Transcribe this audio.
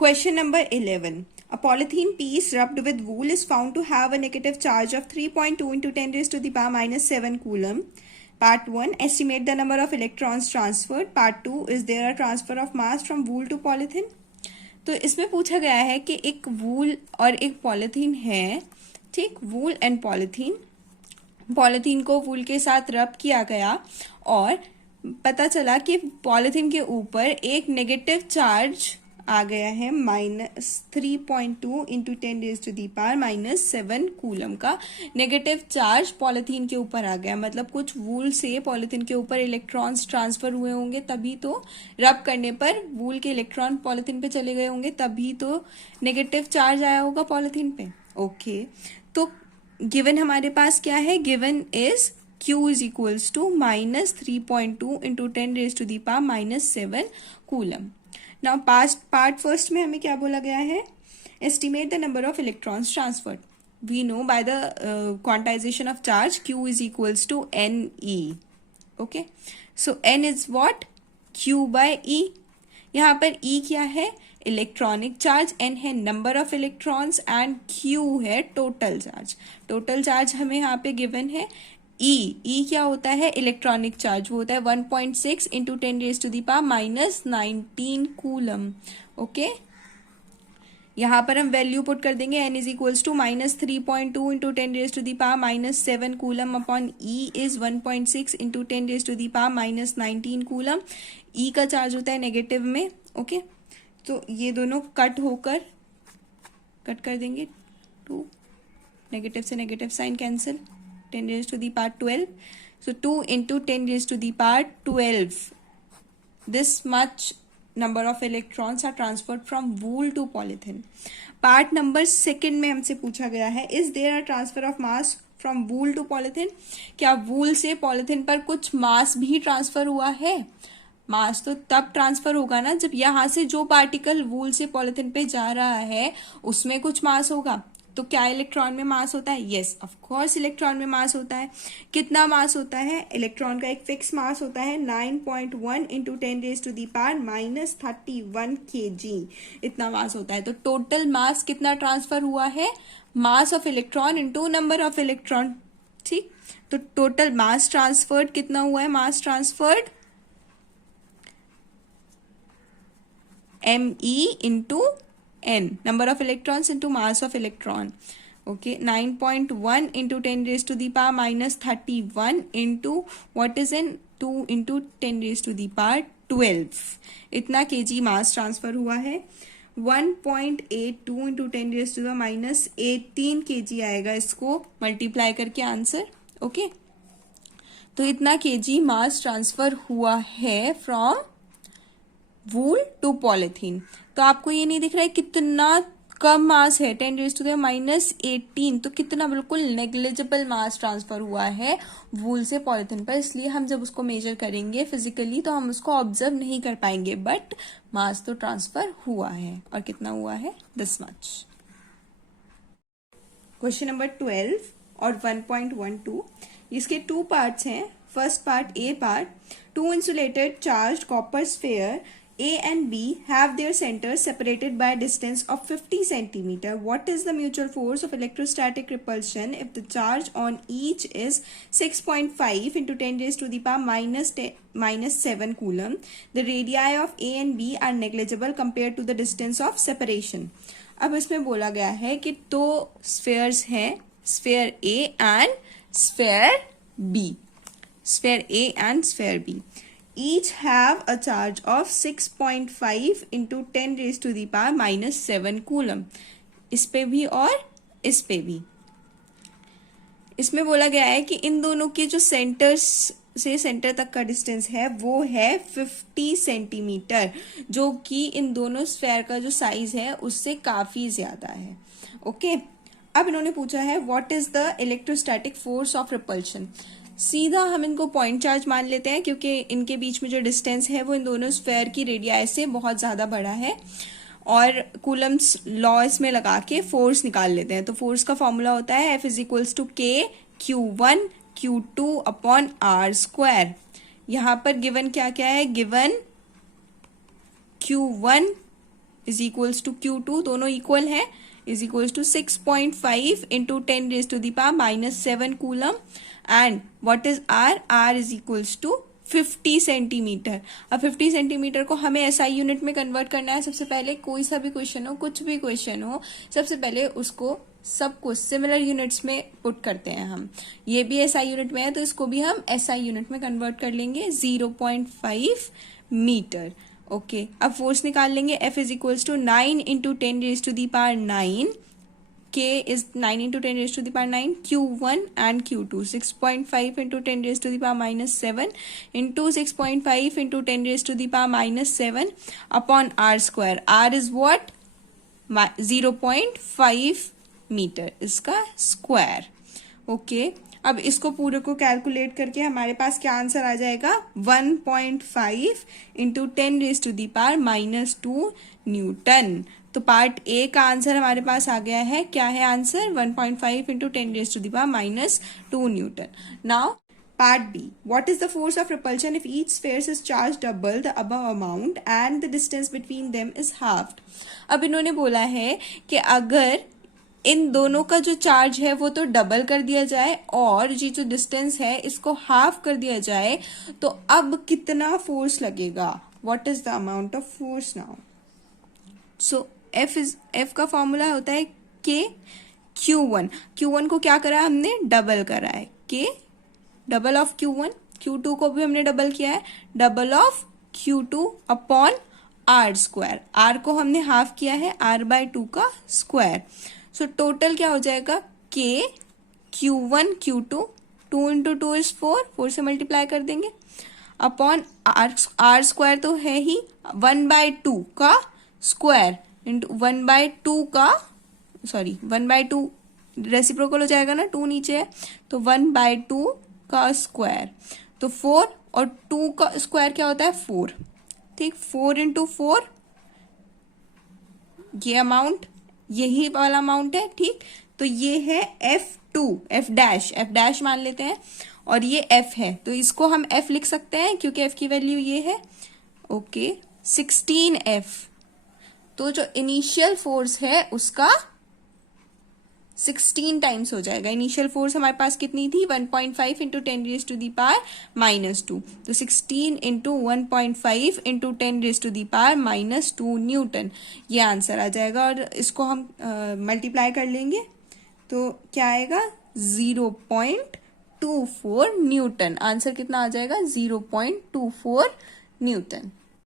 Question number 11. A polythene piece rubbed with wool is found to have a negative charge of 3.2 into 10 raised to the power minus 7 coulomb. Part 1. Estimate the number of electrons transferred. Part 2. Is there a transfer of mass from wool to polythene? तो इसमें पूछा गया है कि एक वूल और एक polythene है, ठीक, वूल एंड पॉलीथीन। पॉलीथीन को वूल के साथ रब किया गया और पता चला कि पॉलीथीन के ऊपर एक नेगेटिव चार्ज आ गया है -3.2 into 10 raise to the power -7 coulomb का नेगेटिव चार्ज पॉलीथीन के ऊपर आ गया। मतलब कुछ वूल से पॉलीथीन के ऊपर इलेक्ट्रॉन्स ट्रांसफर हुए होंगे, तभी तो रब करने पर वूल के इलेक्ट्रॉन पॉलीथीन पे चले गए होंगे, तभी तो नेगेटिव चार्ज आया होगा पॉलीथीन पे। ओके, तो गिवन हमारे पास क्या है? Given is Q is equals to -3.2 into 10 raise to the power -7 coulomb. Now part first में हमें क्या बोला गया है? Estimate the number of electrons transferred. We know by the quantization of charge Q is equals to NE। Okay, so N is what? Q by E। यहाँ पर E क्या है? इलेक्ट्रॉनिक चार्ज, N है number of electrons and Q है total charge. Total charge हमें यहाँ पे given है। E क्या होता है? इलेक्ट्रॉनिक चार्ज, वो होता है 1.6 into 10 raise to the power -19 coulomb. Okay, यहाँ पर हम वैल्यू पुट कर देंगे। N is equals to -3.2 into 10 raise to the power -7 coulomb upon E is 1.6 into 10 raise to the power -19 coulomb. E का charge होता है नेगेटिव में। Okay, तो ये दोनों कट कर देंगे, 2 नेगेटिव से negative sign cancel, 10 raised to the power 12. So 2 into 10 raised to the power 12. This much number of electrons are transferred from wool to polythene. Part number 2 में हमसे पूछा गया है, is there a transfer of mass from wool to polythene? क्या wool से polythene पर कुछ मास भी ट्रांसफर हुआ है? मास तो तब ट्रांसफर होगा ना जब यहाँ से जो पार्टिकल वूल से पॉलीथीन पे जा रहा है उसमें कुछ मास होगा। तो क्या इलेक्ट्रॉन में मास होता है? यस, ऑफ कोर्स इलेक्ट्रॉन में मास होता है। कितना मास होता है? इलेक्ट्रॉन का एक फिक्स मास होता है 9.1 into 10 raise to the power -31 kg। इतना मास होता है। तो टोटल मास कितना ट्रांसफर हुआ है? Mass of electron into number of electron. ठीक, तो टोटल मास ट्रांसफर्ड कितना हुआ है? Mass transferred ME into N, number of electrons into mass of electron. Okay, 9.1 into 10 raised to the power -31 into what is in 2 into 10 raised to the power 12। इतना kg mass transfer हुआ है। 1.82 into 10 raised to the -18 kg आएगा इसको multiply करके answer. Okay, तो इतना kg mass transfer हुआ है फ्रॉम वूल टू पॉलीथीन। तो आपको ये नहीं दिख रहा है कितना कम मास है? 10 रेज टू द -18, तो कितना बिल्कुल नेग्लिजिबल मास ट्रांसफर हुआ है वूल से पॉलीथीन पर। इसलिए हम जब उसको मेजर करेंगे फिजिकली तो हम उसको ऑब्जर्व नहीं कर पाएंगे, बट मास तो ट्रांसफर हुआ है। और कितना हुआ है? This much. क्वेश्चन नंबर 12 और 1.12, इसके 2 पार्ट्स हैं। First part, A part, 2 insulated charged copper sphere A and B have their centers separated by a distance of 50 centimeter. What is the mutual force of electrostatic repulsion if the charge on each is 6.5 into 10 raised to the power -7 coulomb? The radii of A and B are negligible compared to the distance of separation. अब इसमें बोला गया है कि 2 spheres हैं, sphere A and sphere B. Sphere A and sphere B. Each have a charge of 6.5 into 10 raised to the power -7 coulomb. इस पे भी और इस पे भी। इसमें बोला गया है कि इन दोनों के जो सेंटर्स से सेंटर तक का डिस्टेंस है वो है 50 सेंटीमीटर, जो कि इन दोनों स्फेयर का जो साइज है उससे काफी ज्यादा है। ओके, अब इन्होंने पूछा है what is the electrostatic force of repulsion. सीधा हम इनको पॉइंट चार्ज मान लेते हैं क्योंकि इनके बीच में जो डिस्टेंस है वो इन दोनों स्फेयर की रेडियाई से बहुत ज़्यादा बड़ा है। और कूलम्स लॉ इसमें लगा के फोर्स निकाल लेते हैं। तो फोर्स का फॉर्मूला होता है F is equals to K Q1 Q2 upon R²। यहाँ पर गिवन क्या क्या है? Given Q1 is equals to Q2, दोनों इक्वल है, is equals to 6.5 into 10⁻⁻7 coulomb. And what is R? R is equals to 50 centimetre. अब 50 centimetre को हमें एसआई यूनिट में कन्वर्ट करना है. सबसे पहले कोई सा भी क्वेश्चन हो, कुछ भी क्वेश्चन हो, सबसे पहले उसको सबको सिमिलर यूनिट्स में पुट करते हैं हम. ये भी एसआई यूनिट में है तो इसको भी हम एसआई यूनिट में कन्वर्ट कर लेंगे. 0.5 मीटर. ओके, अब फोर्स निकाल लेंगे. F is equals to 9 into 10⁻⁹. K is 9 into 10⁻⁹. Q1 and Q2 6.5 into 10⁻⁻7 into 6.5 into 10⁻⁻7 upon R square. R is what? 0.5 metre इसका स्क्वायर. ओके, अब इसको पूरे को कैलकुलेट करके हमारे पास क्या आंसर आ जाएगा? 1.5 इंटू 10⁻⁻2 न्यूटन. तो पार्ट ए का आंसर हमारे पास आ गया है. क्या है answer? 1.5 into 10⁻⁻2 newton. Now part B. What is the force of repulsion if each sphere is charge double the above amount and the distance between them is halved. अब इन्होंने बोला है कि अगर इन दोनों का जो चार्ज है वो तो डबल कर दिया जाए और ये जो डिस्टेंस है इसको हाफ कर दिया जाए, तो अब कितना फोर्स लगेगा? What is the amount of force now? So F का फॉर्मूला होता है के Q1. Q1 को क्या करा है हमने? डबल करा है. के डबल ऑफ Q1. Q2 को भी हमने डबल किया है. Double of Q2 upon R square. R को हमने हाफ किया है, R/2 का स्क्वायर. सो टोटल क्या हो जाएगा? के Q1 Q2. 2 into 2 is 4. 4 से मल्टीप्लाई कर देंगे अपॉन आर स्क्वायर तो है ही, 1/2 का स्क्वायर इंटू 1/2 का, सॉरी 1/2 रेसिप्रोकल हो जाएगा ना, 2 नीचे है तो 1/2 का स्क्वायर. तो 4 और 2 का स्क्वायर क्या होता है? 4. ठीक, 4 इंटू 4 ये अमाउंट, यही वाला अमाउंट है. ठीक, तो ये है F2, F डैश मान लेते हैं और ये F है तो इसको हम F लिख सकते हैं क्योंकि F की वैल्यू ये है. Okay, 16F. तो जो इनिशियल फोर्स है उसका 16 टाइम्स हो जाएगा. इनिशियल फोर्स हमारे पास कितनी थी? 1.5 इंटू 10⁻⁻2. तो 16 इंटू 1.5 इंटू 10⁻⁻2 न्यूटन. ये आंसर आ जाएगा और इसको हम मल्टीप्लाई कर लेंगे तो क्या आएगा? 0.24 न्यूटन. आंसर कितना आ जाएगा? 0.24 न्यूटन.